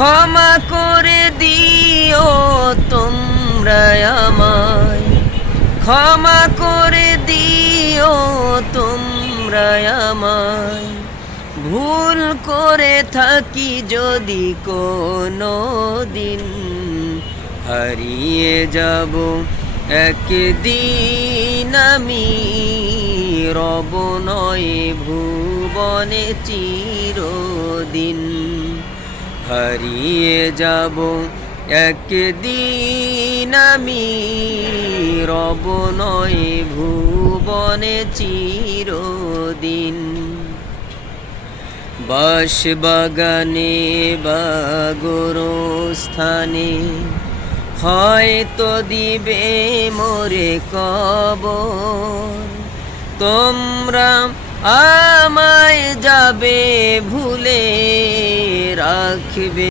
ক্ষমা করে দিও তোমরা আমায়, ক্ষমা করে দিও তোমরা আমায়। ভুল করে থাকি যদি কোনো দিন, হারিয়ে যাব একদিন আমি, রব নয় ভুবনে চিরদিন। হারিয়ে যাব একদিন আমি, রব নয় ভুবনে চিরদিন। বাঁশবাগানে বা গোরস্থানে হয়তো দিবে মোরে কবর, তোমরা আমায় যাবে ভুলে রাখবে